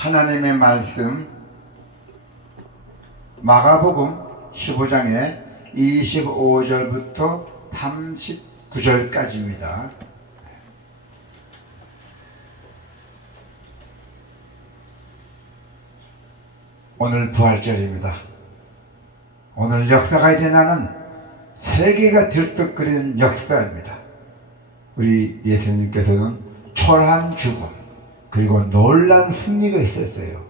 하나님의 말씀 마가복음 15장의 25절부터 39절까지입니다. 오늘 부활절입니다. 오늘 역사가 일어나는 세계가 들떡거리는 역사입니다. 우리 예수님께서는 초라한 죽음 그리고 놀란 승리가 있었어요.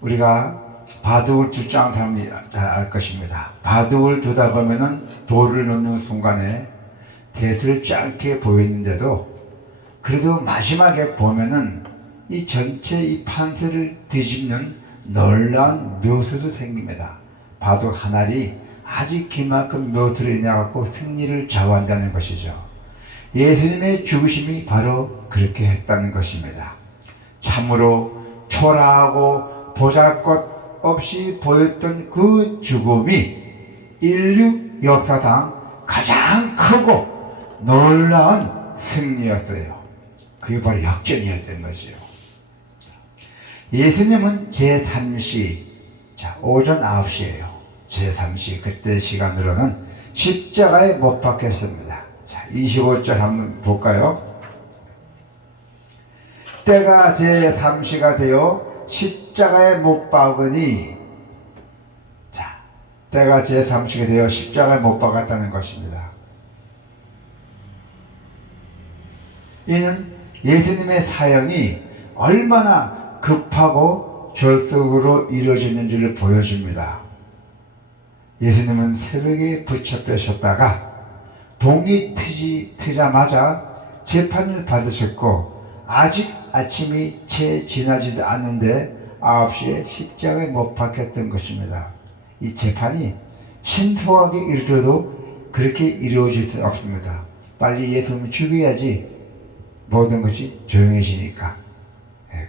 우리가 바둑을 두지 않은 사람이 알 것입니다. 바둑을 두다 보면은 돌을 넣는 순간에 대수롭지 않게 보이는데도 그래도 마지막에 보면은 이 전체 이 판세를 뒤집는 놀라운 묘수도 생깁니다. 바둑 한 알이 아주 기만큼 묘수를 인해갖고 승리를 좌우한다는 것이죠. 예수님의 죽으심이 바로 그렇게 했다는 것입니다. 참으로 초라하고 보잘것 없이 보였던 그 죽음이 인류 역사상 가장 크고 놀라운 승리였어요. 그게 바로 역전이었던 것이요. 예수님은 제3시, 오전 9시예요. 제3시, 그때 시간으로는 십자가에 못 박혔습니다. 25절 한번 볼까요? 때가 제3시가 되어 십자가에 못 박으니, 때가 제3시가 되어 십자가에 못 박았다는 것입니다. 이는 예수님의 사형이 얼마나 급하고 절속으로 이루어지는지를 보여줍니다. 예수님은 새벽에 붙잡히셨다가 동이 트자마자 재판을 받으셨고 아직 아침이 채 지나지도 않는데 9시에 십자가에 못 박혔던 것입니다. 이 재판이 신속하게 이루어져도 그렇게 이루어질 수 없습니다. 빨리 예수님을 죽여야지 모든 것이 조용해지니까.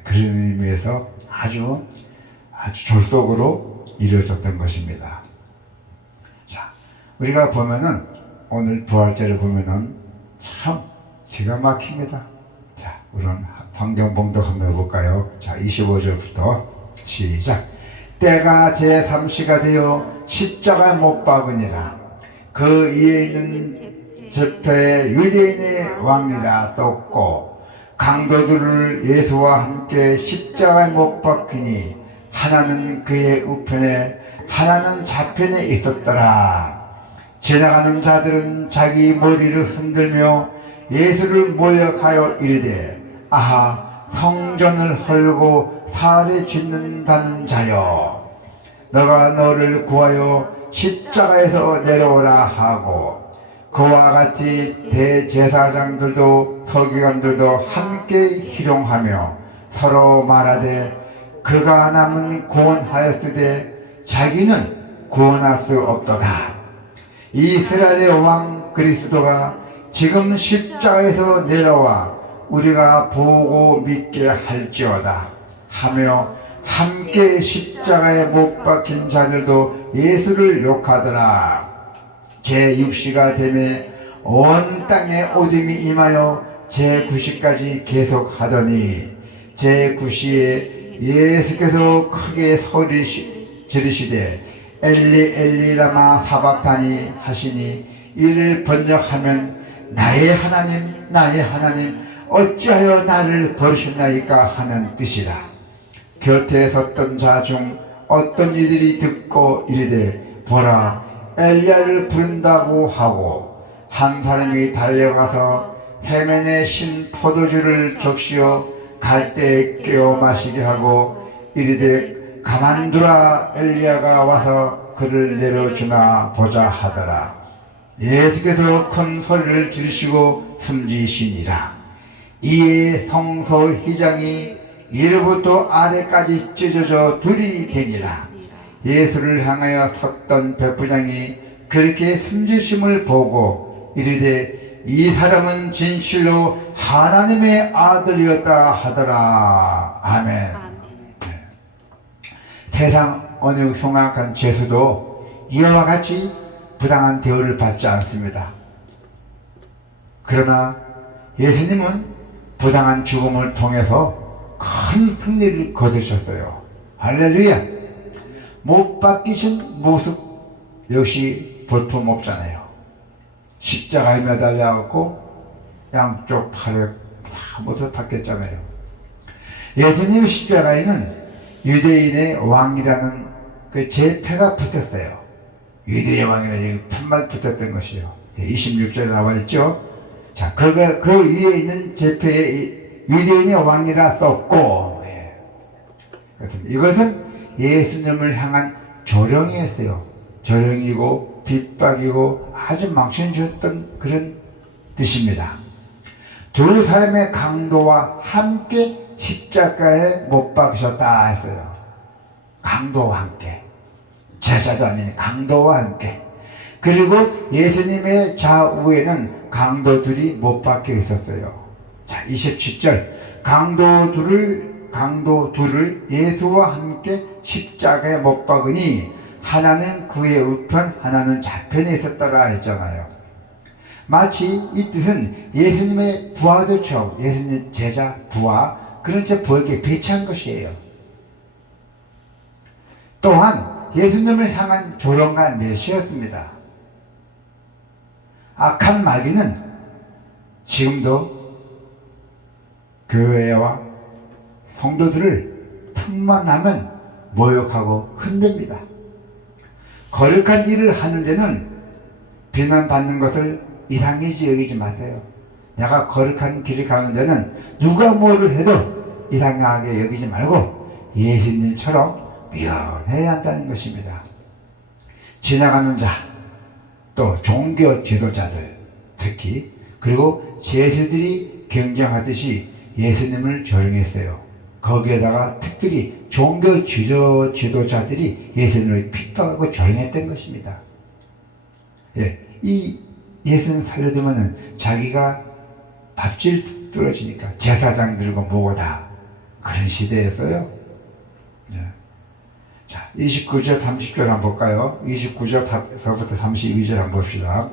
그런 의미에서 아주 졸속으로 이루어졌던 것입니다. 자, 우리가 보면은 오늘 부활절을 보면은 참 기가 막힙니다. 자, 우선 성경 봉독 한번 해볼까요? 자, 25절부터 시작. 때가 제3시가 되어 십자가에 못 박으니라. 그 위에 있는 제패 유대인의 왕이라 썼고 강도들을 예수와 함께 십자가에 못 박히니 하나는 그의 우편에 하나는 좌편에 있었더라. 지나가는 자들은 자기 머리를 흔들며 예수를 모욕하여 이르되 아하 성전을 헐고 사흘에 짓는다는 자여 너가 너를 구하여 십자가에서 내려오라 하고 그와 같이 대제사장들도 서기관들도 함께 희롱하며 서로 말하되 그가 남은 구원하였으되 자기는 구원할 수 없도다. 이스라엘의 왕 그리스도가 지금 십자가에서 내려와 우리가 보고 믿게 할지어다 하며 함께 십자가에 못 박힌 자들도 예수를 욕하더라. 제6시가 되매 온 땅에 오dim이 임하여 제9시까지 계속하더니 제9시에 예수께서 크게 소리 지르시되 엘리 엘리 라마 사박다니 하시니 이를 번역하면 나의 하나님 나의 하나님 어찌하여 나를 버리셨나이까 하는 뜻이라. 곁에 섰던 자 중 어떤 이들이 듣고 이르되 보라 엘리야를 부른다고 하고 한 사람이 달려가서 해면에 신 포도주를 적시어 갈대에 깨어 마시게 하고 이르되 가만두라 엘리야가 와서 그를 내려주나 보자 하더라. 예수께서 큰 소리를 지르시고 숨지시니라. 이에 성소 휘장이 위로부터 아래까지 찢어져 둘이 되니라. 예수를 향하여 섰던 백부장이 그렇게 숨지심을 보고 이르되 이 사람은 진실로 하나님의 아들이었다 하더라. 아멘. 세상 어느 흉악한 죄수도 이와 같이 부당한 대우를 받지 않습니다. 그러나 예수님은 부당한 죽음을 통해서 큰 승리를 거두셨어요. 할렐루야. 못 박히신 모습 역시 볼품없잖아요. 십자가에 매달려갖고 양쪽 팔에 다 못을 박혔잖아요. 예수님 십자가에는 유대인의 왕이라는 그 제패가 붙었어요. 유대의 왕이라는 틈만 붙었던 것이요. 26절에 나와 있죠. 자, 그 위에 있는 제패에 유대인의 왕이라 썼고, 이것은 예수님을 향한 조롱이었어요. 조롱이고 핍박이고 아주 망신 주었던 그런 뜻입니다. 두 사람의 강도와 함께 십자가에 못 박으셨다 했어요. 강도와 함께. 제자도 아닌 강도와 함께. 그리고 예수님의 좌우에는 강도들이 못 박혀 있었어요. 자, 27절. 강도 둘을 예수와 함께 십자가에 못 박으니 하나는 그의 우편, 하나는 좌편에 있었더라 했잖아요. 마치 이 뜻은 예수님의 부하들처럼, 예수님 제자 부하, 그런 제 부하에게 배치한 것이에요. 또한 예수님을 향한 조롱과 멸시였습니다. 악한 마귀는 지금도 교회와 성도들을 틈만 나면 모욕하고 흔듭니다. 거룩한 일을 하는 데는 비난받는 것을 이상하게 여기지 마세요. 내가 거룩한 길을 가는 데는 누가 뭐를 해도 이상하게 여기지 말고 예수님처럼 미연해야 한다는 것입니다. 지나가는 자, 또 종교 지도자들, 특히 그리고 제수들이 경쟁하듯이 예수님을 조롱했어요. 거기에다가 특별히 종교 지도자들이 예수님을 핍박하고 조롱했던 것입니다. 이 예수님 살려두면 자기가 밥줄 떨어지니까 제사장 들고 뭐고 다 그런 시대였어요. 자, 29절 30절 한번 볼까요? 29절서부터 32절 한번 봅시다.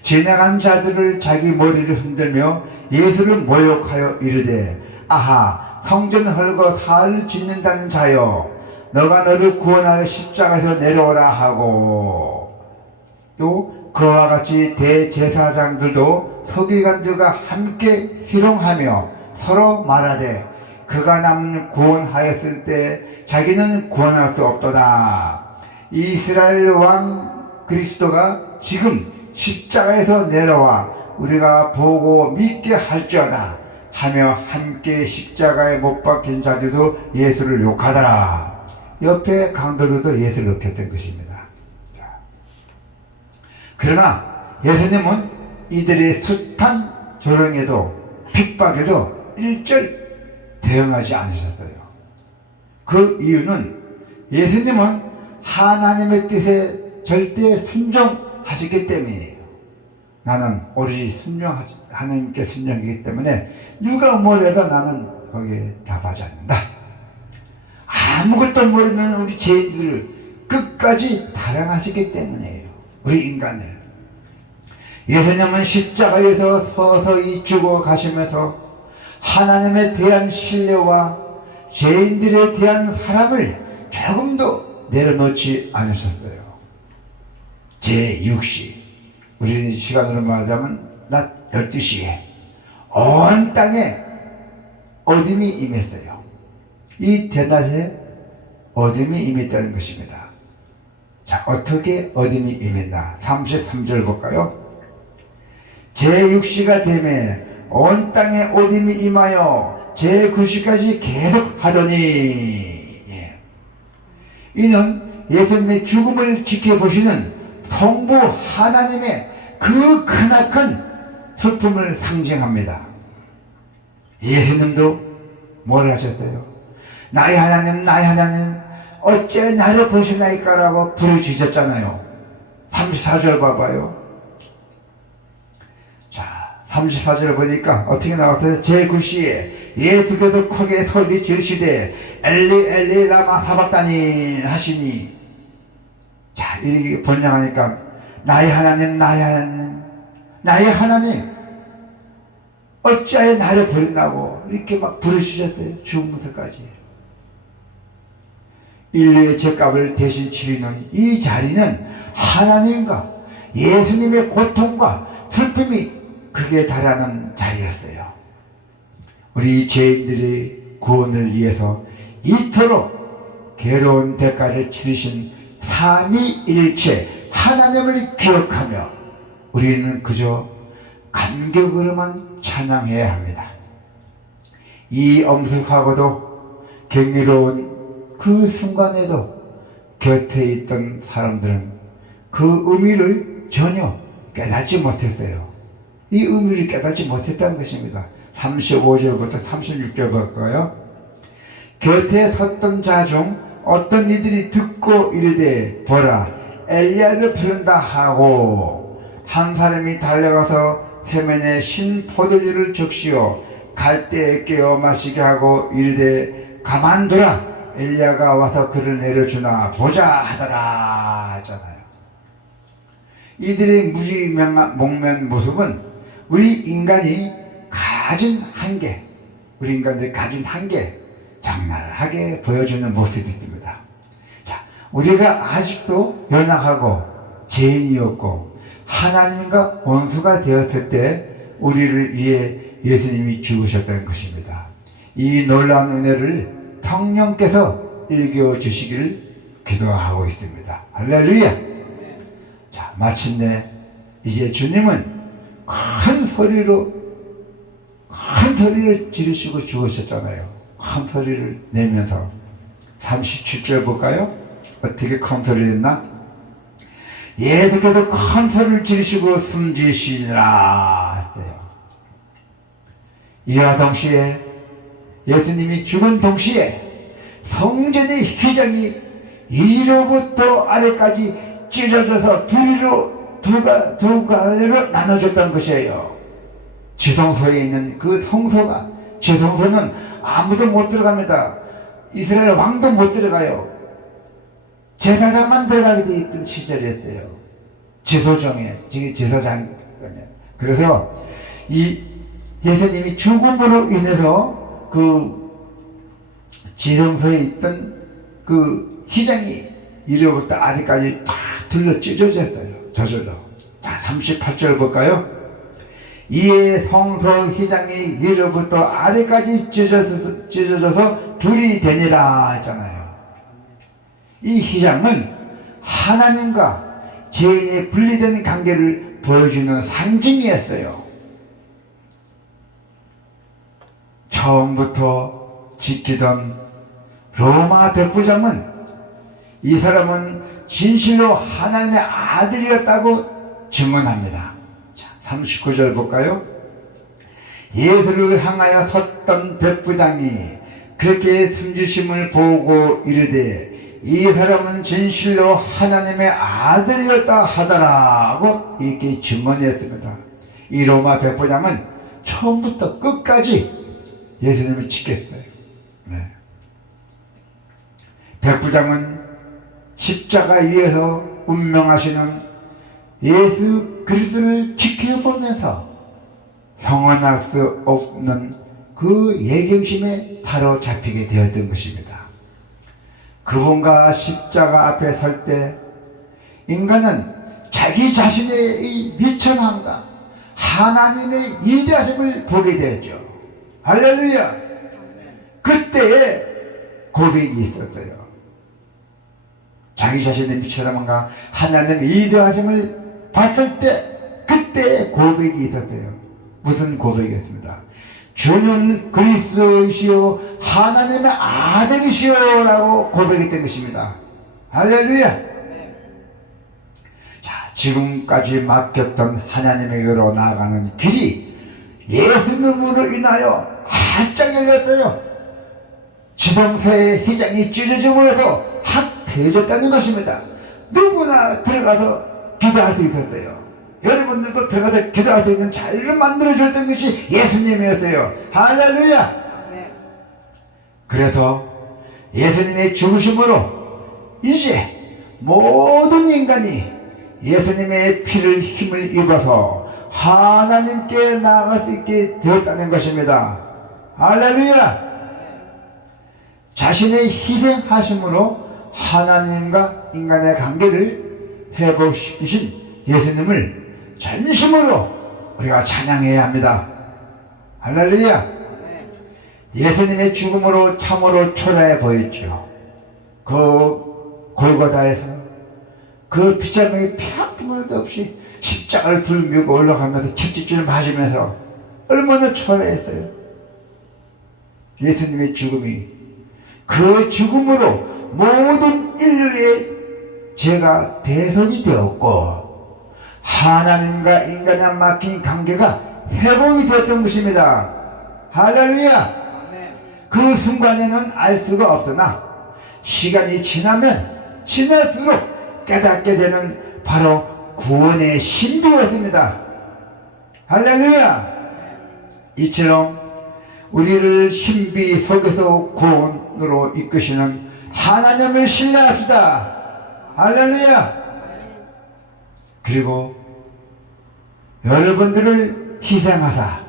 지나간 자들을 자기 머리를 흔들며 예수를 모욕하여 이르되 아하 성전 헐거 사흘 짓는다는 자여 너가 너를 구원하여 십자가에서 내려오라 하고, 또 그와 같이 대제사장들도 서기관들과 함께 희롱하며 서로 말하되 그가 남을 구원하였을 때 자기는 구원할 수 없도다. 이스라엘 왕 그리스도가 지금 십자가에서 내려와 우리가 보고 믿게 할지어다 하며 함께 십자가에 못 박힌 자들도 예수를 욕하더라. 옆에 강도들도 예수를 욕했던 것입니다. 그러나 예수님은 이들의 숱한 조롱에도 핍박에도 일절 대응하지 않으셨어요. 그 이유는 예수님은 하나님의 뜻에 절대 순종하시기 때문이에요. 나는 오로지 하나님께 순종이기 때문에 누가 뭐래도 나는 거기에 답하지 않는다. 아무것도 모르는 우리 죄인들을 끝까지 사랑하시기 때문이에요. 의 인간을. 예수님은 십자가에서 서서히 죽어가시면서 하나님에 대한 신뢰와 죄인들에 대한 사랑을 조금도 내려놓지 않으셨어요. 제6시, 우리 시간으로 말하자면 낮 12시에 온 땅에 어둠이 임했어요. 이 대낮에 어둠이 임했다는 것입니다. 자, 어떻게 어둠이 임했나? 33절 볼까요? 제6시가 되매 온 땅에 어둠이 임하여 제9시까지 계속 하더니, 이는 예수님의 죽음을 지켜보시는 성부 하나님의 그 크나큰 슬픔을 상징합니다. 예수님도 뭘 하셨어요? 나의 하나님, 나의 하나님, 어째 나를 보시나이까라고 부르짖었잖아요. 34절 봐봐요. 자, 34절 보니까 어떻게 나왔어요? 제9시에 예수께서 크게 소리 지르시되 엘리 엘리 라마 사박다니 하시니, 자, 이렇게 번역하니까 나의 하나님, 나의 하나님, 나의 하나님, 어찌하여 나를 버린다고 이렇게 막 부르짖었어요. 죽으면서까지. 인류의 죄값을 대신 치르는 이 자리는 하나님과 예수님의 고통과 슬픔이 극에 달하는 자리였어요. 우리 죄인들의 구원을 위해서 이토록 괴로운 대가를 치르신 삼위일체 하나님을 기억하며 우리는 그저 감격으로만 찬양해야 합니다. 이 엄숙하고도 경이로운 그 순간에도 곁에 있던 사람들은 그 의미를 전혀 깨닫지 못했어요. 이 의미를 깨닫지 못했다는 것입니다. 35절부터 36절 볼까요? 곁에 섰던 자 중 어떤 이들이 듣고 이르되 보라 엘리야를 부른다 하고 한 사람이 달려가서 해면에 신 포도주를 적시어 갈대에 깨어 마시게 하고 이르되 가만두라 엘리야가 와서 그를 내려주나 보자 하더라 하잖아요. 이들의 무지몽면 모습은 우리 인간이 가진 한계, 우리 인간들이 가진 한계 장난하게 보여주는 모습이 있습니다. 자, 우리가 아직도 연약하고 죄인이었고 하나님과 원수가 되었을 때 우리를 위해 예수님이 죽으셨다는 것입니다. 이 놀라운 은혜를 성령께서 일깨워 주시기를 기도하고 있습니다. 할렐루야. 자, 마침내 이제 주님은 큰 소리로 지르시고 죽으셨잖아요. 큰 소리를 내면서 37절 볼까요? 어떻게 큰 소리 냈나? 예수께서 큰 소리를 지르시고 숨지시니라 했대요. 이와 동시에 예수님이 죽은 동시에 성전의 휘장이 위로부터 아래까지 찢어져서 두 갈래로 나눠졌던 것이에요. 지성소에 있는 그 성소가, 지성소는 아무도 못 들어갑니다. 이스라엘 왕도 못 들어가요. 제사장만 들어가게 되어 있던 시절이었대요. 제소정에, 제사장. 그래서 이 예수님이 죽음으로 인해서 그 지성소에 있던 그 휘장이 위로부터 아래까지 다 둘러 찢어졌어요. 저절로. 자, 38절 볼까요? 이에 성소 휘장이 위로부터 아래까지 찢어져서 둘이 되니라 했잖아요. 이 휘장은 하나님과 죄인의 분리된 관계를 보여주는 상징이었어요. 처음부터 지키던 로마 백부장은 이 사람은 진실로 하나님의 아들이었다고 증언합니다. 자, 39절 볼까요? 예수를 향하여 섰던 백부장이 그렇게 숨지심을 보고 이르되 이 사람은 진실로 하나님의 아들이었다 하더라고 이렇게 증언했습니다. 이 로마 백부장은 처음부터 끝까지 예수님을 지켰어요. 네. 백부장은 십자가 위에서 운명하시는 예수 그리스도를 지켜보면서 형언할 수 없는 그 예경심에 사로잡히게 되었던 것입니다. 그분과 십자가 앞에 설 때 인간은 자기 자신의 미천함과 하나님의 위대하심을 보게 되었죠. 할렐루야. 그때에 고백이 있었어요. 자기 자신의 미천함과 하나님의 위대하심을 봤을 때 그때 고백이 있었어요. 무슨 고백이었습니다. 주는 그리스도이시오 하나님의 아들이시오 라고 고백했던 것입니다. 할렐루야. 자, 지금까지 맡겼던 하나님에게로 나아가는 길이 예수님으로 인하여 활짝 열렸어요. 지성소의 휘장이 찢어짐으로써 확 트여졌다는 것입니다. 누구나 들어가서 기도할 수 있었어요. 여러분들도 들어가서 기도할 수 있는 자리를 만들어줬던 것이 예수님이었어요. 할렐루야. 그래서 예수님의 죽으심으로 이제 모든 인간이 예수님의 피를 힘을 입어서 하나님께 나아갈 수 있게 되었다는 것입니다. 할렐루야! 자신의 희생하심으로 하나님과 인간의 관계를 회복시키신 예수님을 전심으로 우리가 찬양해야 합니다. 할렐루야! 예수님의 죽음으로 참으로 초라해 보였죠. 그 골고다에서 그 빗자루에 피 한 푼도 없이 십자가를 들밀고 올라가면서 채찍질 맞으면서 얼마나 초라했어요. 예수님의 죽음이 그 죽음으로 모든 인류의 죄가 대속이 되었고 하나님과 인간에 막힌 관계가 회복이 되었던 것입니다. 할렐루야! 그 순간에는 알 수가 없으나 시간이 지나면 지날수록 깨닫게 되는 바로 구원의 신비였습니다. 할렐루야! 이처럼 우리를 신비 속에서 구원으로 이끄시는 하나님을 신뢰합시다. 할렐루야! 그리고 여러분들을 희생하사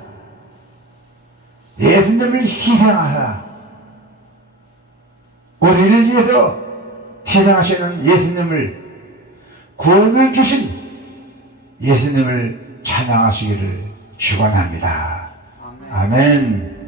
예수님을 희생하사 우리를 위해서 희생하시는 예수님을 구원을 주신 예수님을 찬양하시기를 축원합니다. 아멘.